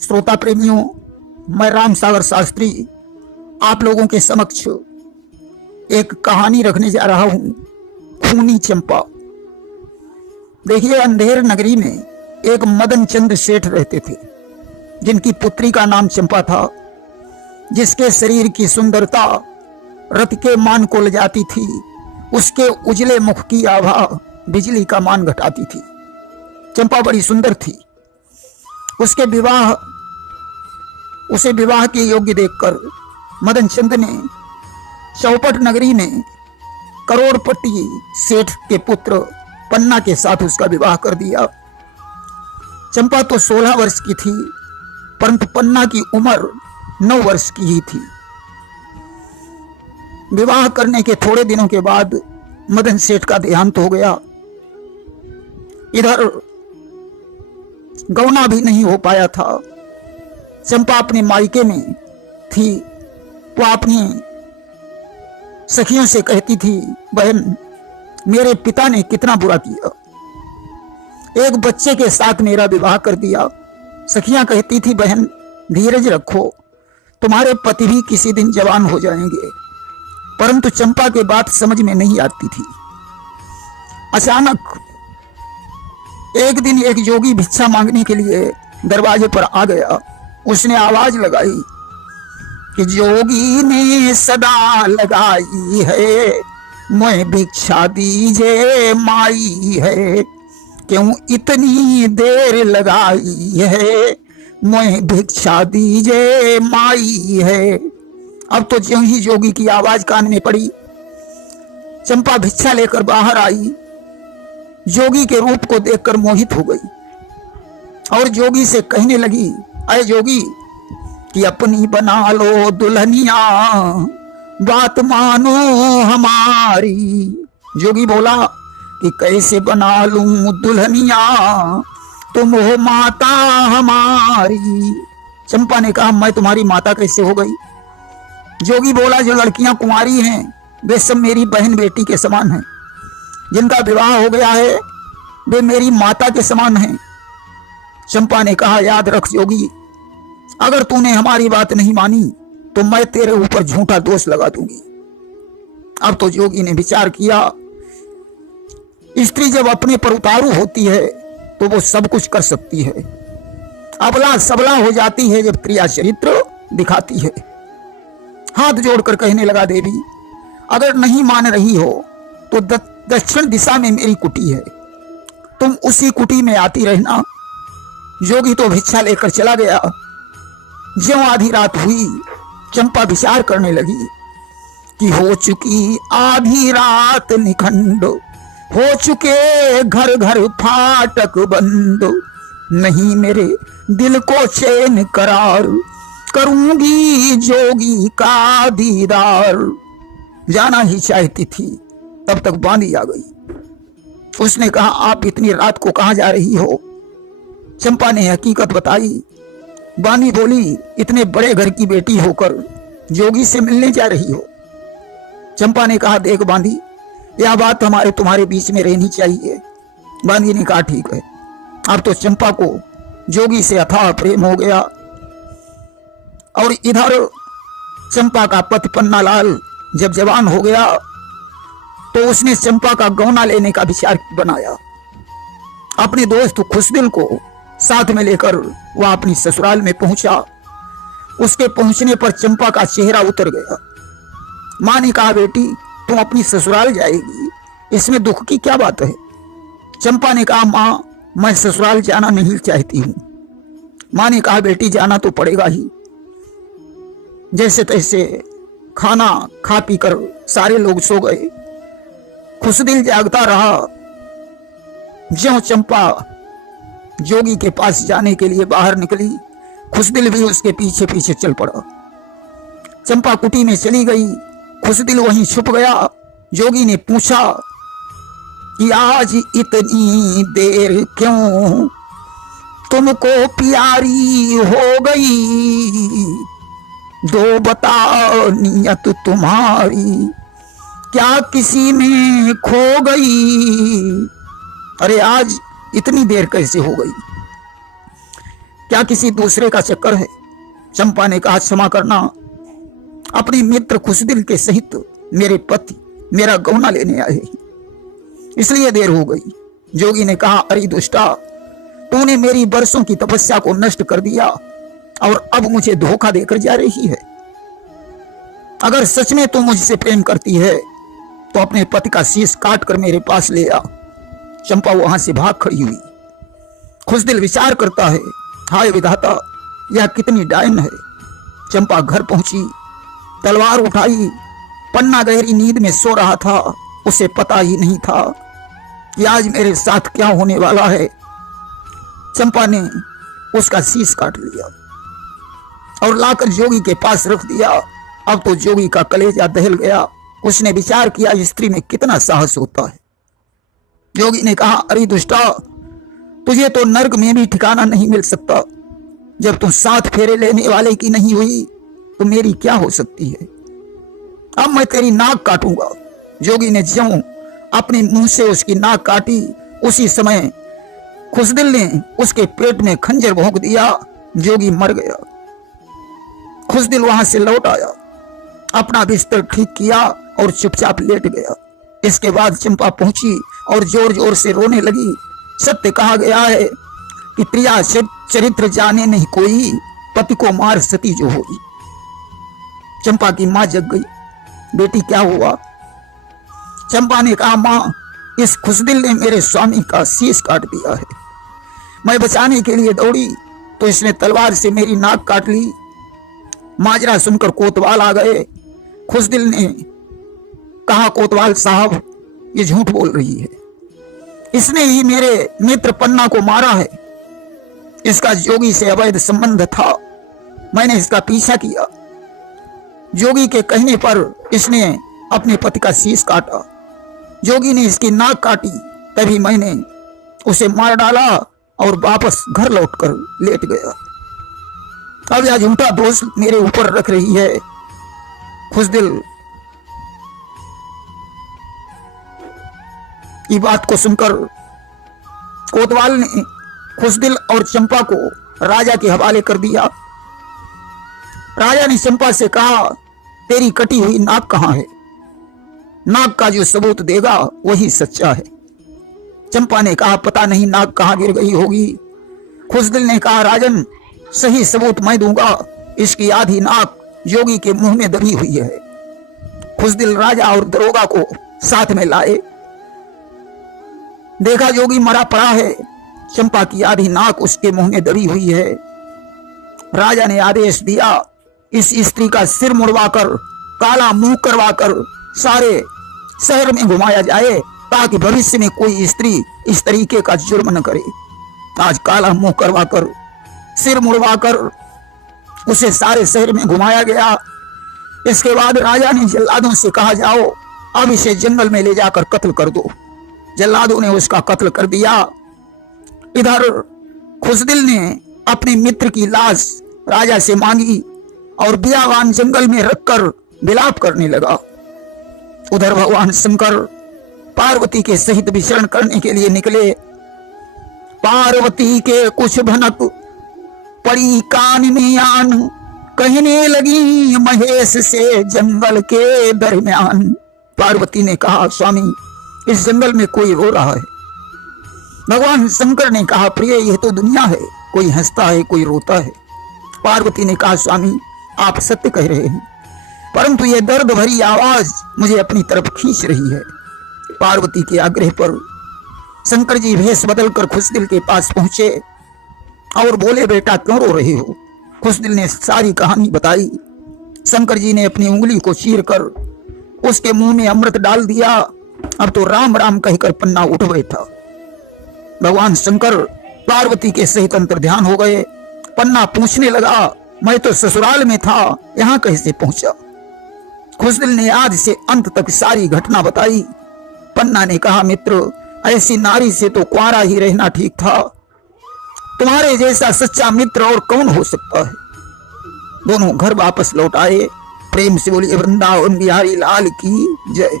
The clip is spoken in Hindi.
श्रोता प्रेमियों, मैं राम सागर शास्त्री आप लोगों के समक्ष एक कहानी रखने जा रहा हूं, खूनी चंपा। देखिए, अंधेर नगरी में एक मदन चंद्र सेठ रहते थे, जिनकी पुत्री का नाम चंपा था, जिसके शरीर की सुंदरता रथ के मान को ले जाती थी। उसके उजले मुख की आभा बिजली का मान घटाती थी। चंपा बड़ी सुंदर थी। उसे विवाह के योग्य देखकर मदन चंद ने चौपट नगरी में करोड़पति सेठ के पुत्र पन्ना के साथ उसका विवाह कर दिया। चंपा तो 16 वर्ष की थी, परंतु पन्ना की उम्र 9 वर्ष की ही थी। विवाह करने के थोड़े दिनों के बाद मदन सेठ का देहांत हो गया। इधर गौना भी नहीं हो पाया था। चंपा अपने मायके में थी। वह अपनी सखियों से कहती थी, बहन, मेरे पिता ने कितना बुरा किया, एक बच्चे के साथ मेरा विवाह कर दिया। सखियां कहती थी, बहन धीरज रखो, तुम्हारे पति भी किसी दिन जवान हो जाएंगे। परंतु चंपा के बात समझ में नहीं आती थी। अचानक एक दिन एक जोगी भिक्षा मांगने के लिए दरवाजे पर आ गया। उसने आवाज लगाई कि जोगी ने सदा लगाई है, मैं भिक्षा दीजिए माई है, क्यों इतनी देर लगाई है, मैं भिक्षा दीजिए माई है। अब तो ज्यों ही जोगी की आवाज कान में पड़ी, चंपा भिक्षा लेकर बाहर आई। जोगी के रूप को देखकर मोहित हो गई और जोगी से कहने लगी, अरे जोगी, कि अपनी बना लो दुल्हनिया, बात मानो हमारी। जोगी बोला कि कैसे बना लूं दुल्हनिया, तुम हो माता हमारी। चंपा ने कहा, मैं तुम्हारी माता कैसे हो गई? जोगी बोला, जो लड़कियां कुंवारी हैं वे सब मेरी बहन बेटी के समान हैं, जिनका विवाह हो गया है वे मेरी माता के समान हैं। चंपा ने कहा, याद रख जोगी, अगर तूने हमारी बात नहीं मानी तो मैं तेरे ऊपर झूठा दोष लगा दूंगी। अब तो जोगी ने विचार किया, स्त्री जब अपने पर उतारू होती है तो वो सब कुछ कर सकती है, अबला सबला हो जाती है जब क्रिया चरित्र दिखाती है। हाथ जोड़कर कहने लगा, देवी, अगर नहीं मान रही हो तो दक्षिण दिशा में मेरी कुटी है, तुम उसी कुटी में आती रहना। जोगी तो भिक्षा लेकर चला गया। ज्यों आधी रात हुई, चंपा विचार करने लगी कि हो चुकी आधी रात निखंड, हो चुके घर घर फाटक बंद, नहीं मेरे दिल को चैन करार, करूंगी जोगी का दीदार। जाना ही चाहती थी, तब तक बांदी आ गई। उसने कहा, आप इतनी रात को कहां जा रही हो? चंपा ने हकीकत बताई। बानी बोली, इतने बड़े घर की बेटी होकर जोगी से मिलने जा रही हो? चंपा ने कहा, देख बांदी, यह बात हमारे तुम्हारे बीच में रहनी चाहिए। बांदी ने कहा, ठीक है। अब तो चंपा को जोगी से अथाह प्रेम हो गया। और इधर चंपा का पति पन्नालाल जब जवान हो गया तो उसने चंपा का गौना लेने का विचार बनाया। अपने दोस्त खुशदिल को साथ में लेकर वह अपनी ससुराल में पहुंचा। उसके पहुंचने पर चंपा का चेहरा उतर गया। मां ने कहा, बेटी, तुम अपनी ससुराल जाएगी, इसमें दुख की क्या बात है? चंपा ने कहा, मां, मैं ससुराल जाना नहीं चाहती हूं। मां ने कहा, बेटी, जाना तो पड़ेगा ही। जैसे तैसे खाना खा पीकर सारे लोग सो गए। खुशदिल जागता रहा। ज्यों चंपा जोगी के पास जाने के लिए बाहर निकली, खुशदिल भी उसके पीछे पीछे चल पड़ा। चंपा कुटी में चली गई, खुशदिल वहीं छुप गया। जोगी ने पूछा कि आज इतनी देर क्यों, तुमको प्यारी हो गई, दो बता नियत तुम्हारी, क्या किसी में खो गई? अरे आज इतनी देर कैसे हो गई? क्या किसी दूसरे का चक्कर है? चंपा ने कहा, क्षमा करना, अपने मित्र खुशदिल के सहित मेरे पति मेरा गौना लेने आए, इसलिए देर हो गई। जोगी ने कहा, अरे दुष्टा, तूने मेरी बरसों की तपस्या को नष्ट कर दिया और अब मुझे धोखा देकर जा रही है। अगर सच में तू मुझसे प्रेम करती है तो अपने पति का शीश काट कर मेरे पास ले आ। चंपा वहां से भाग खड़ी हुई। खुशदिल विचार करता है, हाय विधाता, यह कितनी डायन है। चंपा घर पहुंची, तलवार उठाई। पन्ना गहरी नींद में सो रहा था, उसे पता ही नहीं था कि आज मेरे साथ क्या होने वाला है। चंपा ने उसका शीश काट लिया और लाकर जोगी के पास रख दिया। अब तो जोगी का कलेजा दहल गया। उसने विचार किया, स्त्री में कितना साहस होता है। जोगी ने कहा, अरे दुष्टा, तुझे तो नर्क में भी ठिकाना नहीं मिल सकता। जब तुम 7 फेरे लेने वाले की नहीं हुई तो मेरी क्या हो सकती है। अब मैं तेरी नाक काटूंगा। जोगी ने ज्यों अपने मुंह से उसकी नाक काटी, उसी समय खुशदिल ने उसके पेट में खंजर भोंक दिया। जोगी मर गया। खुशदिल वहां से लौट आया, अपना बिस्तर ठीक किया और चुपचाप लेट गया। इसके बाद चंपा पहुंची और जोर जोर से रोने लगी। सत्य कहा गया है कि प्रिया चरित्र जाने नहीं कोई, पति को मार सती जो हुई। चंपा की मां जग गई, बेटी क्या हुआ? चंपा ने कहा, मां, इस खुशदिल ने मेरे स्वामी का शीश काट दिया है। मैं बचाने के लिए दौड़ी तो इसने तलवार से मेरी नाक काट ली। माजरा सुनकर कोतवाल आ गए। खुशदिल ने कहा, कोतवाल साहब, ये झूठ बोल रही है, इसने ही मेरे मित्र पन्ना को मारा है। इसका जोगी से अवैध संबंध था, मैंने इसका पीछा किया। जोगी के कहने पर इसने अपने पति का शीश काटा। जोगी ने इसकी नाक काटी, तभी मैंने उसे मार डाला और वापस घर लौटकर लेट गया। अब यह झूठा दोष मेरे ऊपर रख रही है। खुशदिल की बात को सुनकर कोतवाल ने खुशदिल और चंपा को राजा के हवाले कर दिया। राजा ने चंपा से कहा, तेरी कटी हुई नाक कहां है? नाक का जो सबूत देगा वही सच्चा है। चंपा ने कहा, पता नहीं नाक कहां गिर गई होगी। खुशदिल ने कहा, राजन, सही सबूत मैं दूंगा। इसकी आधी नाक जोगी के मुंह में दबी हुई है। खुशदिल राजा और दरोगा को साथ में लाए। देखा जोगी मरा पड़ा है, चंपा की आधी नाक उसके मुंह में दबी हुई है। राजा ने आदेश दिया, इस स्त्री का सिर मुड़वाकर, काला मुंह करवाकर सारे शहर में घुमाया जाए, ताकि भविष्य में कोई स्त्री इस तरीके का जुर्म न करे। आज काला मुंह करवाकर, सिर मुड़वाकर उसे सारे शहर में घुमाया गया। इसके बाद राजा ने जल्लादों से कहा, जाओ अब इसे जंगल में ले जाकर कत्ल कर दो। जल्लादों ने उसका कत्ल कर दिया। इधर खुशदिल ने अपने मित्र की लाश राजा से मांगी और बियावान जंगल में रखकर विलाप करने लगा। उधर भगवान शंकर पार्वती के सहित विचरण करने के लिए निकले। पार्वती के कुछ भनक पड़ी कान में आन, कहने लगी महेश से जंगल के दरमियान। पार्वती ने कहा, स्वामी, इस जंगल में कोई रो रहा है। भगवान शंकर ने कहा, प्रिय, यह तो दुनिया है, कोई हंसता है, कोई रोता है। पार्वती ने कहा, स्वामी, आप सत्य कह रहे हैं, परंतु यह दर्द भरी आवाज मुझे अपनी तरफ खींच रही है। पार्वती के आग्रह पर शंकर जी भेष बदलकर खुशदिल के पास पहुंचे और बोले, बेटा क्यों रो रहे हो? खुशदिल ने सारी कहानी बताई। शंकर जी ने अपनी उंगली को चीरकर उसके मुंह में अमृत डाल दिया। अब तो राम राम कहकर पन्ना उठ बैठा। भगवान शंकर पार्वती के सहित अंतर्ध्यान हो गए। पन्ना पूछने लगा, मैं तो ससुराल में था, यहां कैसे पहुंचा? खुशदिल ने आदि से अंत तक सारी घटना बताई। पन्ना ने कहा, मित्र, ऐसी नारी से तो कुंवारा ही रहना ठीक था। तुम्हारे जैसा सच्चा मित्र और कौन हो सकता है? दोनों घर वापस लौट आए। प्रेम से बोलिए वृंदावन बिहारी लाल की जय।